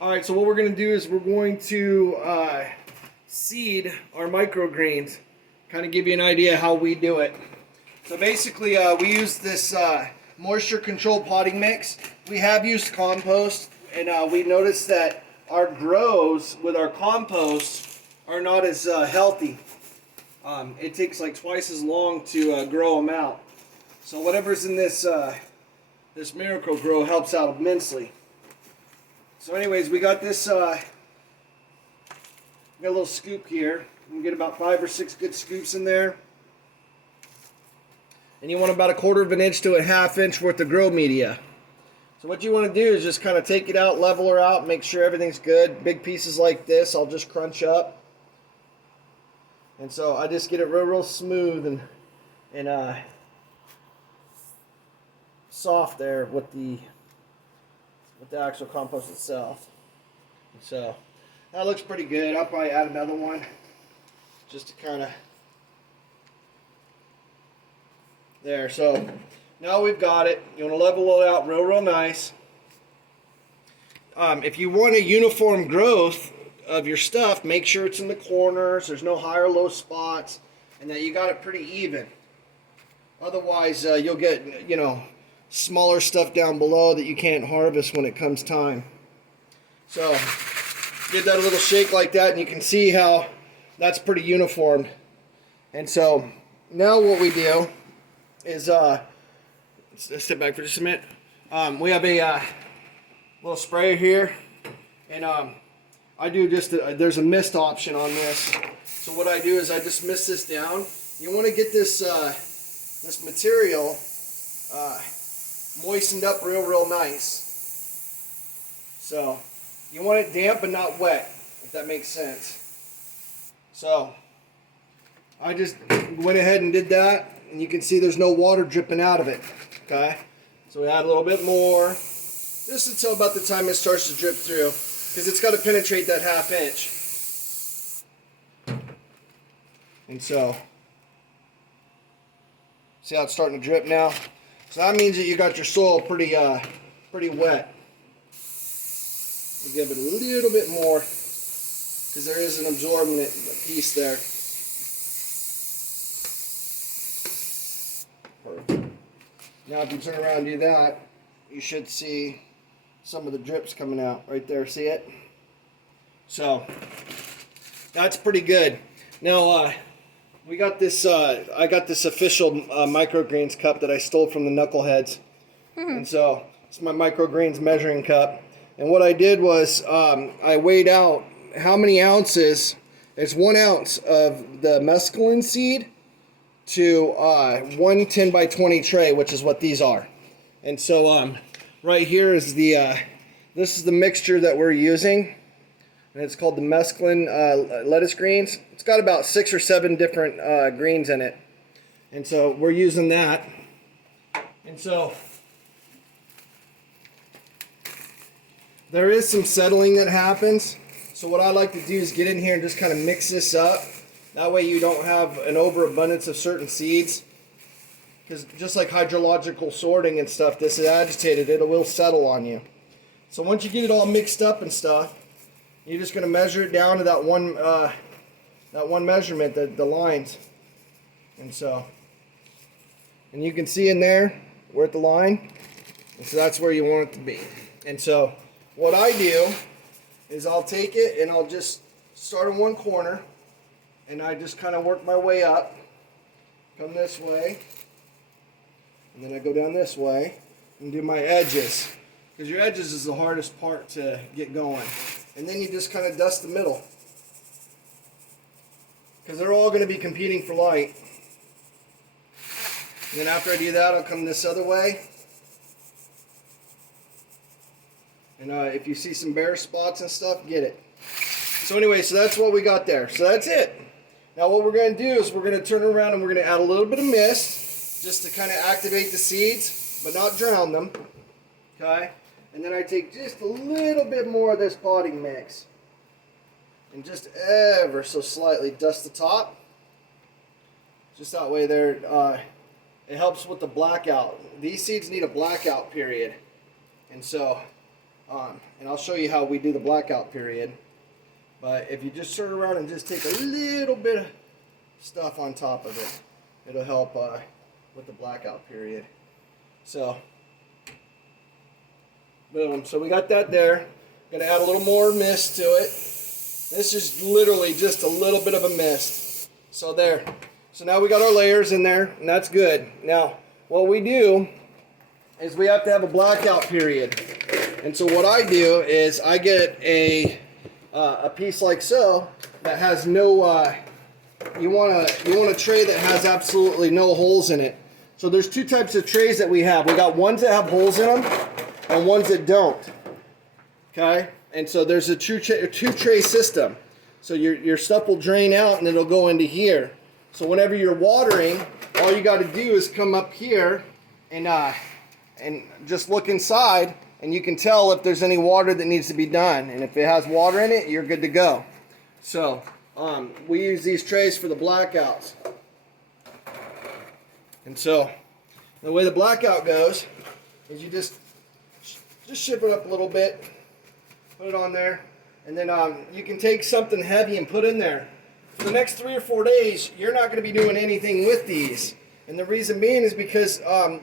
Alright, so what we're going to do is we're going to seed our microgreens. Kind of give you an idea how we do it. So basically we use this moisture controlled potting mix. We have used compost, and we noticed that our grows with our compost are not as healthy. It takes like twice as long to grow them out. So whatever's in this this Miracle Grow helps out immensely. So anyways, we got this, we got a little scoop here. You can get about 5 or 6 good scoops in there. And you want about 1/4 of an inch to a 1/2 inch worth of grow media. So what you want to do is just kind of take it out, level her out, make sure everything's good. Big pieces like this, I'll just crunch up. And so I just get it real smooth and soft there with the actual compost itself. So that looks pretty good. I'll probably add another one just to kind of there. So now we've got it. You want to level it out real nice. If you want a uniform growth of your stuff, make sure it's in the corners, there's no high or low spots, and that you got it pretty even. Otherwise you'll get, smaller stuff down below that you can't harvest when it comes time. So give that a little shake like that, and you can see how that's pretty uniform. And so now what we do is let's step back for just a minute. We have a little sprayer here, and I do just there's a mist option on this. So what I do is I just mist this down. You want to get this this material moistened up real nice. So you want it damp but not wet, if that makes sense. So I just went ahead and did that, and you can see there's no water dripping out of it. Okay, so we add a little bit more, just until about the time it starts to drip through, because it's got to penetrate that 1/2 inch. And so see how it's starting to drip now? So that means that you got your soil pretty wet. We'll give it a little bit more, because there is an absorbent piece there. Perfect. Now if you turn around and do that, you should see some of the drips coming out right there. See it? So that's pretty good. Now we got this. I got this official microgreens cup that I stole from the knuckleheads, and so it's my microgreens measuring cup. And what I did was I weighed out how many ounces. It's 1 ounce of the mesclun seed to 1 10 by 20 tray, which is what these are. And so right here is the this is the mixture that we're using, and it's called the mesclun lettuce greens. It's got about 6 or 7 different greens in it, and so we're using that. And so there is some settling that happens. So what I like to do is get in here and just kind of mix this up. That way you don't have an overabundance of certain seeds. Because just like hydrological sorting and stuff, this is agitated, it will settle on you. So once you get it all mixed up and stuff, you're just going to measure it down to that one measurement, the lines. And so, and you can see in there, we're at the line. And so that's where you want it to be. And so what I do is I'll take it and I'll just start in one corner, and I just kind of work my way up, come this way, and then I go down this way and do my edges, because your edges is the hardest part to get going. And then you just kind of dust the middle, because they're all going to be competing for light. And then after I do that, I'll come this other way. And if you see some bare spots and stuff, get it. So anyway, so that's what we got there. So that's it. Now what we're going to do is we're going to turn around and we're going to add a little bit of mist, just to kind of activate the seeds, but not drown them. Okay? And then I take just a little bit more of this potting mix, and just ever so slightly dust the top. Just that way there, it helps with the blackout. These seeds need a blackout period. And so And I'll show you how we do the blackout period. But if you just turn around and just take a little bit of stuff on top of it, it'll help with the blackout period. So, boom. So we got that there. Gonna add a little more mist to it. This is literally just a little bit of a mist. So there. So now we got our layers in there, and that's good. Now, what we do is we have to have a blackout period. And so what I do is I get a piece like so that has no, you want a tray that has absolutely no holes in it. So there's two types of trays that we have. We got ones that have holes in them and ones that don't. Okay? And so there's a two tray system. So your stuff will drain out and it'll go into here. So whenever you're watering, all you got to do is come up here and just look inside, and you can tell if there's any water that needs to be done. And if it has water in it, you're good to go. So we use these trays for the blackouts. And so the way the blackout goes is you just ship it up a little bit, put it on there, and then you can take something heavy and put in there. For the next 3 or 4 days, you're not going to be doing anything with these. And the reason being is because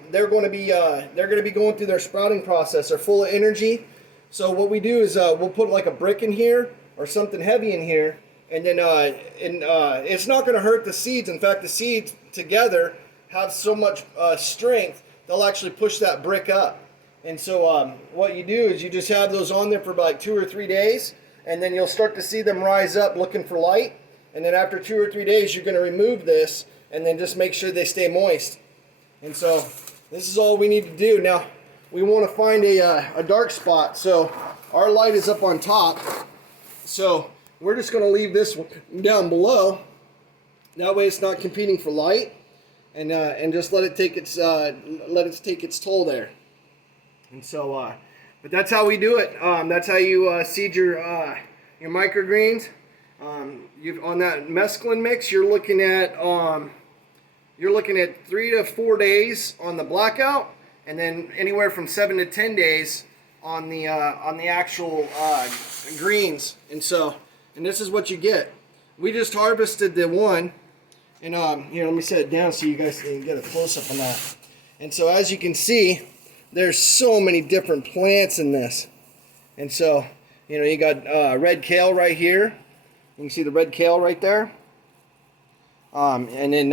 they're going to be going through their sprouting process. They're full of energy. So what we do is we'll put like a brick in here or something heavy in here, and then it's not going to hurt the seeds. In fact, the seeds together have so much strength, they'll actually push that brick up. And so what you do is you just have those on there for like 2 or 3 days, and then you'll start to see them rise up looking for light. And then after 2 or 3 days, you're going to remove this and then just make sure they stay moist. And so this is all we need to do. Now, we want to find a dark spot. So our light is up on top. So we're just going to leave this one down below. That way it's not competing for light. And just let it take its toll there. And so, but that's how we do it. That's how you seed your microgreens. On that mesclun mix, you're looking at 3 to 4 days on the blackout, and then anywhere from 7 to 10 days on the actual greens. And this is what you get. We just harvested the one, and here, let me set it down so you guys can get a close up on that. And so as you can see, there's so many different plants in this. And so, you got red kale right here. You can see the red kale right there. And then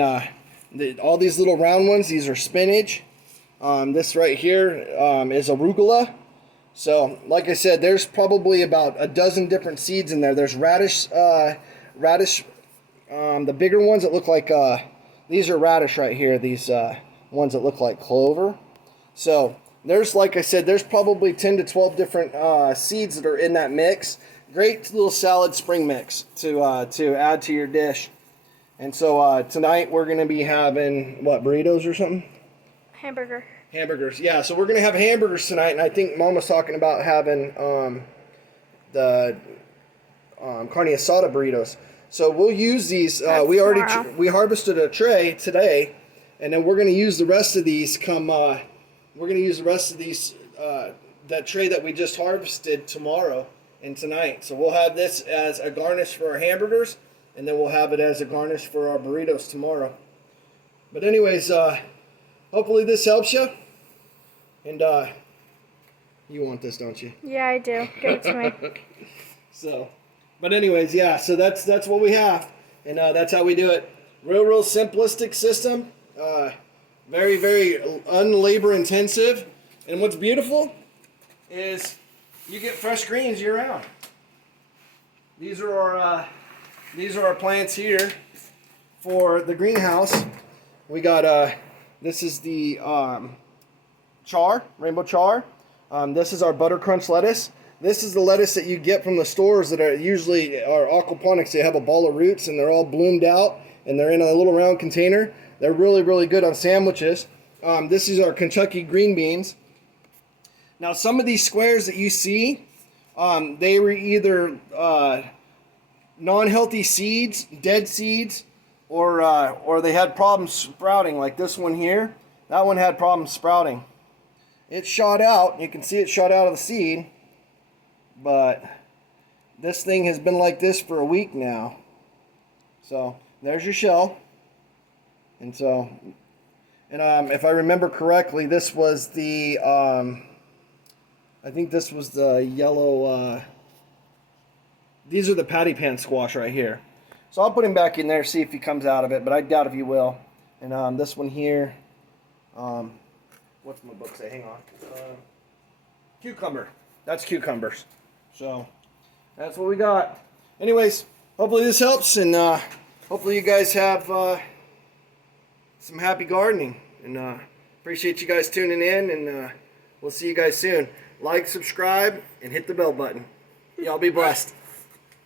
all these little round ones, these are spinach. This right here is arugula. So, like I said, there's probably about a dozen different seeds in there. There's radish, the bigger ones that look like, these are radish right here, these ones that look like clover. So, there's, like I said, there's probably 10 to 12 different seeds that are in that mix. Great little salad spring mix to add to your dish. And so tonight we're going to be having, what, burritos or something? Hamburgers, yeah. So we're going to have hamburgers tonight, and I think Mom was talking about having the carne asada burritos. So we'll use these. We harvested a tray today, and then we're going to use the rest of these that tray that we just harvested tomorrow and tonight. So we'll have this as a garnish for our hamburgers, and then we'll have it as a garnish for our burritos tomorrow. But anyways, hopefully this helps you. And you want this, don't you? Yeah, I do. Give it to me. So, but anyways, yeah. So that's what we have, and that's how we do it. Real simplistic system. Very, very unlabor intensive. And what's beautiful is you get fresh greens year round. These are our plants here for the greenhouse. We got this is the rainbow char. This is our butter crunch lettuce. This is the lettuce that you get from the stores that are usually aquaponics. They have a ball of roots and they're all bloomed out and they're in a little round container. They're really, really good on sandwiches. This is our Kentucky green beans. Now, some of these squares that you see, they were either non-healthy seeds, dead seeds, or they had problems sprouting, like this one here. That one had problems sprouting. It shot out. You can see it shot out of the seed, but this thing has been like this for a week now. So there's your shell. And so, if I remember correctly, this was the, I think this was the yellow, these are the patty pan squash right here. So I'll put him back in there, see if he comes out of it, but I doubt if he will. And this one here, what's my book say? Hang on. Cucumber. That's cucumbers. So that's what we got. Anyways, hopefully this helps, and hopefully you guys have some happy gardening. And appreciate you guys tuning in, and we'll see you guys soon. Like, subscribe, and hit the bell button. Y'all be blessed.